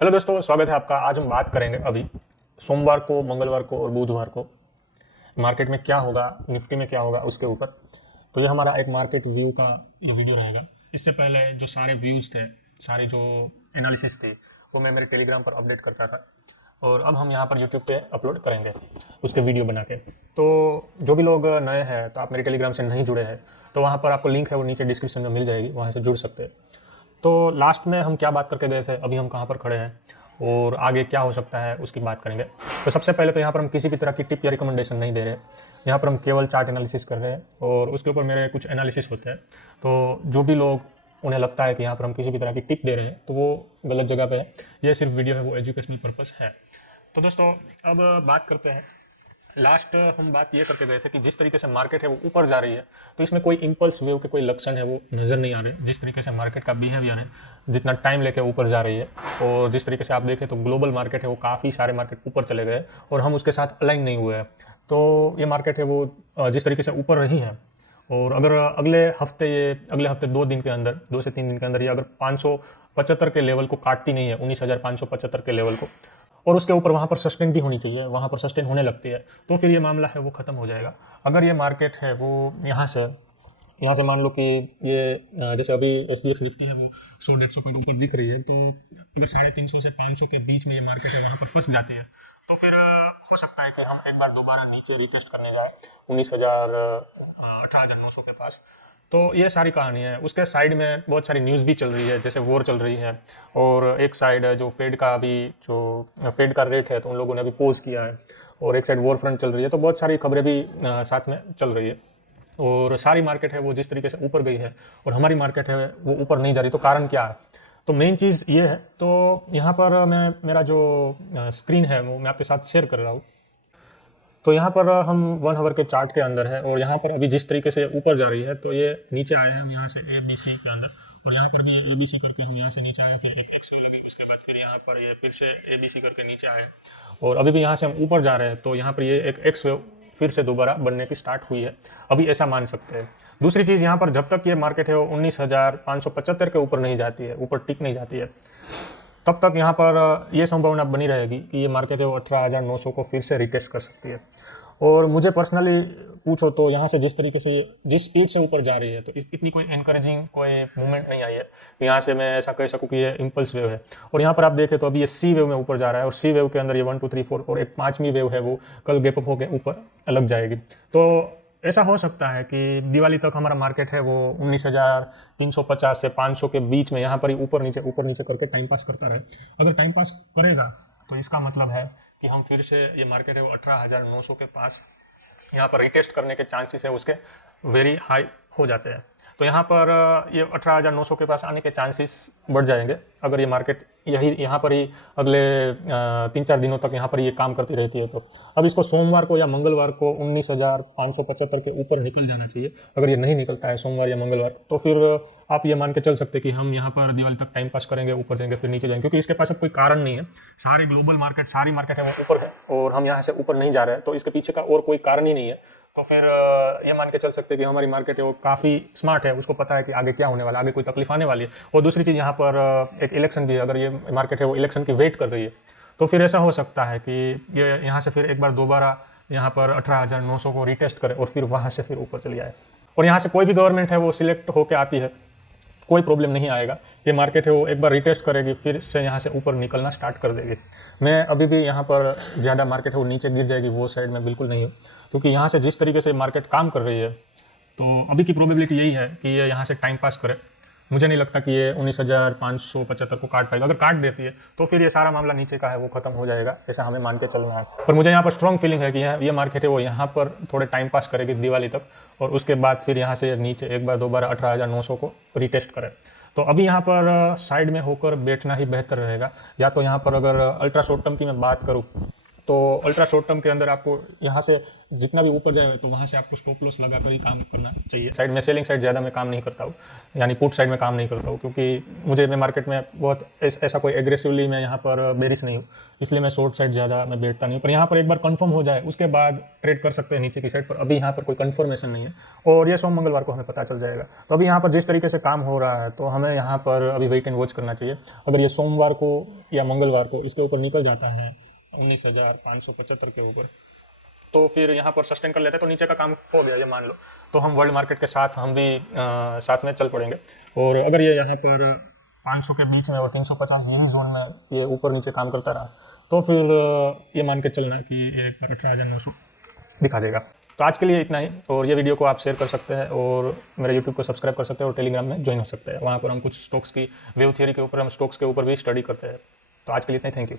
Hello दोस्तों, स्वागत है आपका। आज हम बात करेंगे अभी सोमवार को, मंगलवार को और बुधवार को मार्केट में क्या होगा, निफ्टी में क्या होगा उसके ऊपर। तो ये हमारा एक मार्केट व्यू का ये वीडियो रहेगा। इससे पहले जो सारे व्यूज़ थे, सारी जो एनालिसिस थी, वो मैं मेरे टेलीग्राम पर अपडेट करता था और अब हम यहाँ पर यूट्यूब पे अपलोड करेंगे उसके वीडियो बना के। तो जो भी लोग नए हैं तो आप मेरे टेलीग्राम से नहीं जुड़े हैं तो वहाँ पर आपको लिंक है, वो नीचे डिस्क्रिप्शन में मिल जाएगी, वहाँ से जुड़ सकते हैं। तो लास्ट में हम क्या बात करके गए थे, अभी हम कहाँ पर खड़े हैं और आगे क्या हो सकता है उसकी बात करेंगे। तो सबसे पहले तो यहाँ पर हम किसी भी तरह की टिप या रिकमेंडेशन नहीं दे रहे, यहाँ पर हम केवल चार्ट एनालिसिस कर रहे हैं और उसके ऊपर मेरे कुछ एनालिसिस होते हैं। तो जो भी लोग उन्हें लगता है कि यहाँ पर हम किसी भी तरह की टिप दे रहे हैं तो वो गलत जगह पे है। ये सिर्फ वीडियो है, वो एजुकेशनल पर्पस है। तो दोस्तों अब बात करते हैं। लास्ट हम बात ये करके गए थे कि जिस तरीके से मार्केट है वो ऊपर जा रही है तो इसमें कोई इम्पल्स वेव के कोई लक्षण है वो नज़र नहीं आ रहे। जिस तरीके से मार्केट का बिहेवियर है, जितना टाइम लेके ऊपर जा रही है और जिस तरीके से आप देखें तो ग्लोबल मार्केट है वो काफ़ी सारे मार्केट ऊपर चले गए और हम उसके साथ अलाइन नहीं हुए हैं। तो ये मार्केट है वो जिस तरीके से ऊपर रही है और अगर अगले हफ्ते 2 दिन के अंदर, 2 से 3 दिन के अंदर ये अगर 575 के लेवल को काटती नहीं है, 19,575 के लेवल को, और उसके ऊपर वहाँ पर सस्टेन भी होनी चाहिए, वहाँ पर सस्टेन होने लगती है तो फिर ये मामला है वो ख़त्म हो जाएगा। अगर ये मार्केट है वो यहाँ से मान लो कि ये जैसे अभी SGX निफ्टी है वो 100-150 पॉइंट ऊपर दिख रही है, तो अगर 350 से 500 के बीच में ये मार्केट है वहाँ पर फंस जाती है तो फिर हो सकता है कि हम एक बार दोबारा नीचे रिटेस्ट करने जाए 18,900 के पास। तो ये सारी कहानी है। उसके साइड में बहुत सारी न्यूज़ भी चल रही है, जैसे वॉर चल रही है और एक साइड जो फेड का रेट है तो उन लोगों ने अभी पोज किया है और एक साइड वॉर फ्रंट चल रही है। तो बहुत सारी खबरें भी साथ में चल रही है और सारी मार्केट है वो जिस तरीके से ऊपर गई है और हमारी मार्केट है वो ऊपर नहीं जा रही। तो कारण क्या है? तो मेन चीज़ ये है। तो यहाँ पर मैं मेरा जो स्क्रीन है वो मैं आपके साथ शेयर कर रहा हूँ। तो यहाँ पर हम 1 आवर के चार्ट के अंदर है और यहाँ पर अभी जिस तरीके से ऊपर जा रही है तो ये नीचे आए हैं हम यहाँ से ABC के अंदर और यहाँ पर भी ये ABC करके हम यहाँ से नीचे आए, फिर एक एक्स लगी, उसके बाद फिर यहाँ पर ये फिर से ABC करके नीचे आए और अभी भी यहाँ से हम ऊपर जा रहे हैं। तो यहाँ पर ये एक एक्स वेव फिर से दोबारा बनने की स्टार्ट हुई है, अभी ऐसा मान सकते हैं। दूसरी चीज़, यहाँ पर जब तक ये मार्केट है वो 19,575 के ऊपर नहीं जाती है, ऊपर टिक नहीं जाती है, तब तक यहाँ पर ये संभावना बनी रहेगी कि ये मार्केट है वो 18,900 को फिर से रिटेस्ट कर सकती है। और मुझे पर्सनली पूछो तो यहाँ से जिस तरीके से जिस स्पीड से ऊपर जा रही है तो इतनी कोई एनकरेजिंग कोई मूवमेंट नहीं आई है यहाँ से मैं ऐसा कह सकूँ कि ये इम्पल्स वेव है। और यहाँ पर आप देखें तो अभी ये सी वेव में ऊपर जा रहा है और सी वेव के अंदर ये 1 2 3 4 और एक 5वीं वेव है वो कल गैप अप होकर ऊपर लग जाएगी। तो ऐसा हो सकता है कि दिवाली तक हमारा मार्केट है वो 19,350 से 500 के बीच में यहाँ पर ही ऊपर नीचे करके टाइम पास करता रहे। अगर टाइम पास करेगा तो इसका मतलब है कि हम फिर से ये मार्केट है वो 18,900 के पास यहाँ पर रिटेस्ट करने के चांसेस है उसके वेरी हाई हो जाते हैं। तो यहाँ पर ये 18,900 के पास आने के चांसेस बढ़ जाएंगे अगर ये मार्केट यहाँ पर ही अगले 3-4 दिनों तक यहाँ पर ये काम करती रहती है। तो अब इसको सोमवार को या मंगलवार को 19,575 के ऊपर निकल जाना चाहिए। अगर ये नहीं निकलता है सोमवार या मंगलवार तो फिर आप ये मान के चल सकते कि हम यहाँ पर दिवाली तक टाइम पास करेंगे, ऊपर जाएंगे फिर नीचे जाएंगे, क्योंकि इसके पास अब कोई कारण नहीं है। सारी ग्लोबल मार्केट, सारी मार्केट है वो ऊपर है और हम यहाँ से ऊपर नहीं जा रहे हैं, तो इसके पीछे का और कोई कारण ही नहीं है। तो फिर ये मान के चल सकते कि हमारी मार्केट है वो काफ़ी स्मार्ट है, उसको पता है कि आगे क्या होने वाला है, आगे कोई तकलीफ आने वाली है। और दूसरी चीज़, यहाँ पर एक इलेक्शन भी है। अगर ये मार्केट है वो इलेक्शन की वेट कर रही है तो फिर ऐसा हो सकता है कि ये यहाँ से फिर एक बार दोबारा यहाँ पर 18,900 को रिटेस्ट करे और फिर वहाँ से फिर ऊपर चली जाए। और यहाँ से कोई भी गवर्नमेंट है वो सिलेक्ट होकर आती है, कोई प्रॉब्लम नहीं आएगा। ये मार्केट है वो एक बार रिटेस्ट करेगी, फिर से यहाँ से ऊपर निकलना स्टार्ट कर देगी। मैं अभी भी यहाँ पर ज़्यादा मार्केट है वो नीचे गिर जाएगी वो साइड में बिल्कुल नहीं हूँ, क्योंकि यहाँ से जिस तरीके से मार्केट काम कर रही है तो अभी की प्रोबेबिलिटी यही है कि ये यहाँ से टाइम पास करे। मुझे नहीं लगता कि ये 19,575 को काट पाएगा। अगर काट देती है तो फिर ये सारा मामला नीचे का है वो खत्म हो जाएगा, ऐसा हमें मान के चलना है। पर मुझे यहाँ पर स्ट्रॉन्ग फीलिंग है कि ये मार्केट है वो यहाँ पर थोड़े टाइम पास करेगी दिवाली तक और उसके बाद फिर यहाँ से नीचे एक बार दोबारा 18,900 को रिटेस्ट करे। तो अभी यहाँ पर साइड में होकर बैठना ही बेहतर रहेगा। या तो यहाँ पर अगर अल्ट्रा शॉर्ट टर्म की मैं बात करूँ तो अल्ट्रा शॉर्ट टर्म के अंदर आपको यहाँ से जितना भी ऊपर जाए तो वहाँ से आपको स्टॉप लॉस लगा कर ही काम करना चाहिए। साइड में सेलिंग साइड ज़्यादा मैं काम नहीं करता हूँ, यानी पुट साइड में काम नहीं करता हूँ, क्योंकि मैं मार्केट में बहुत ऐसा कोई एग्रेसिवली मैं यहाँ पर बेरिश नहीं हूँ, इसलिए मैं शॉर्ट साइड ज़्यादा मैं बैठता नहीं हूँ। पर यहाँ पर एक बार कंफर्म हो जाए उसके बाद ट्रेड कर सकते हैं नीचे की साइड पर। अभी यहाँ पर कोई कंफर्मेशन नहीं है और ये सोम मंगलवार को हमें पता चल जाएगा। तो अभी यहाँ पर जिस तरीके से काम हो रहा है तो हमें यहाँ पर अभी वेट एंड वॉच करना चाहिए। अगर ये सोमवार को या मंगलवार को इसके ऊपर निकल जाता है 19,575 के ऊपर, तो फिर यहाँ पर सस्टेन कर लेते हैं तो नीचे का काम हो गया ये मान लो, तो हम वर्ल्ड मार्केट के साथ हम भी साथ में चल पड़ेंगे। और अगर ये यहाँ पर 500 के बीच में और 350 यही जोन में ये ऊपर नीचे काम करता रहा तो फिर ये मान के चलना कि ये 18,900 दिखा देगा। तो आज के लिए इतना ही, और ये वीडियो को आप शेयर कर सकते हैं और मेरे यूट्यूब को सब्सक्राइब कर सकते हैं और टेलीग्राम में ज्वाइन हो सकते हैं। वहाँ पर हम कुछ स्टॉक्स की वेव थियरी के ऊपर, हम स्टॉक्स के ऊपर भी स्टडी करते हैं। तो आज के लिए इतना ही, थैंक यू।